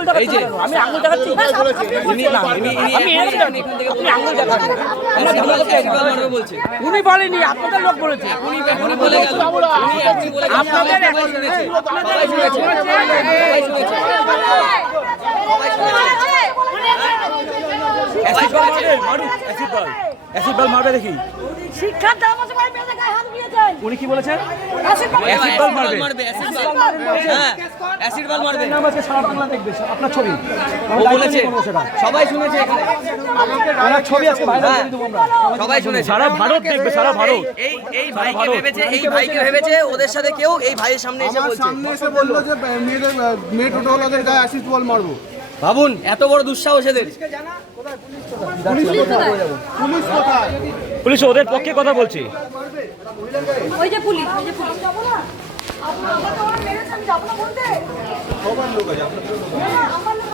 আঙুল দেখাচ্ছি, আমি আঙুল দেখাচ্ছি, আমি আঙুল দেখাচ্ছি, উনি বলেনি, আপনাদের লোক বলেছে, আপনাদের অ্যাসিড বল মারবে দেখি। শিক্ষার দাম আছে ভাই, মেয়েদের গায়ে হাত দিয়েছেন। উনি কি বলেছেন? অ্যাসিড বল মারবে। হ্যাঁ, অ্যাসিড বল মারবে। নাম আছে সারা বাংলা দেখবে আপনার ছবি। ও বলেছে, সবাই শুনেছে এখানে। আমার ছবি আজকে ভাইরাল করে দেব আমরা। সবাই শুনেছে, সারা ভারত দেখবে, সারা ভারত। এই ভাইকে ভেবেছে, এই ভাইকে ভেবেছে ওদের সাথে কেউ এই ভাইয়ের সামনে এসে বলছে, সামনে এসে বললো যে মেয়ে টোটোওয়ালাদের গায়ে অ্যাসিড বল মারবো। ভাবুন এত বড় দুঃসাহস এদের। পুলিশ ওদের পক্ষে কথা বলছে। ওই যে পুলিশ, ওই যে পুলিশ যাবো না। আপনারা আমাকে ওরা মেরেছেন, যাবো না বলতে। সবার লোক আছে, আপনারা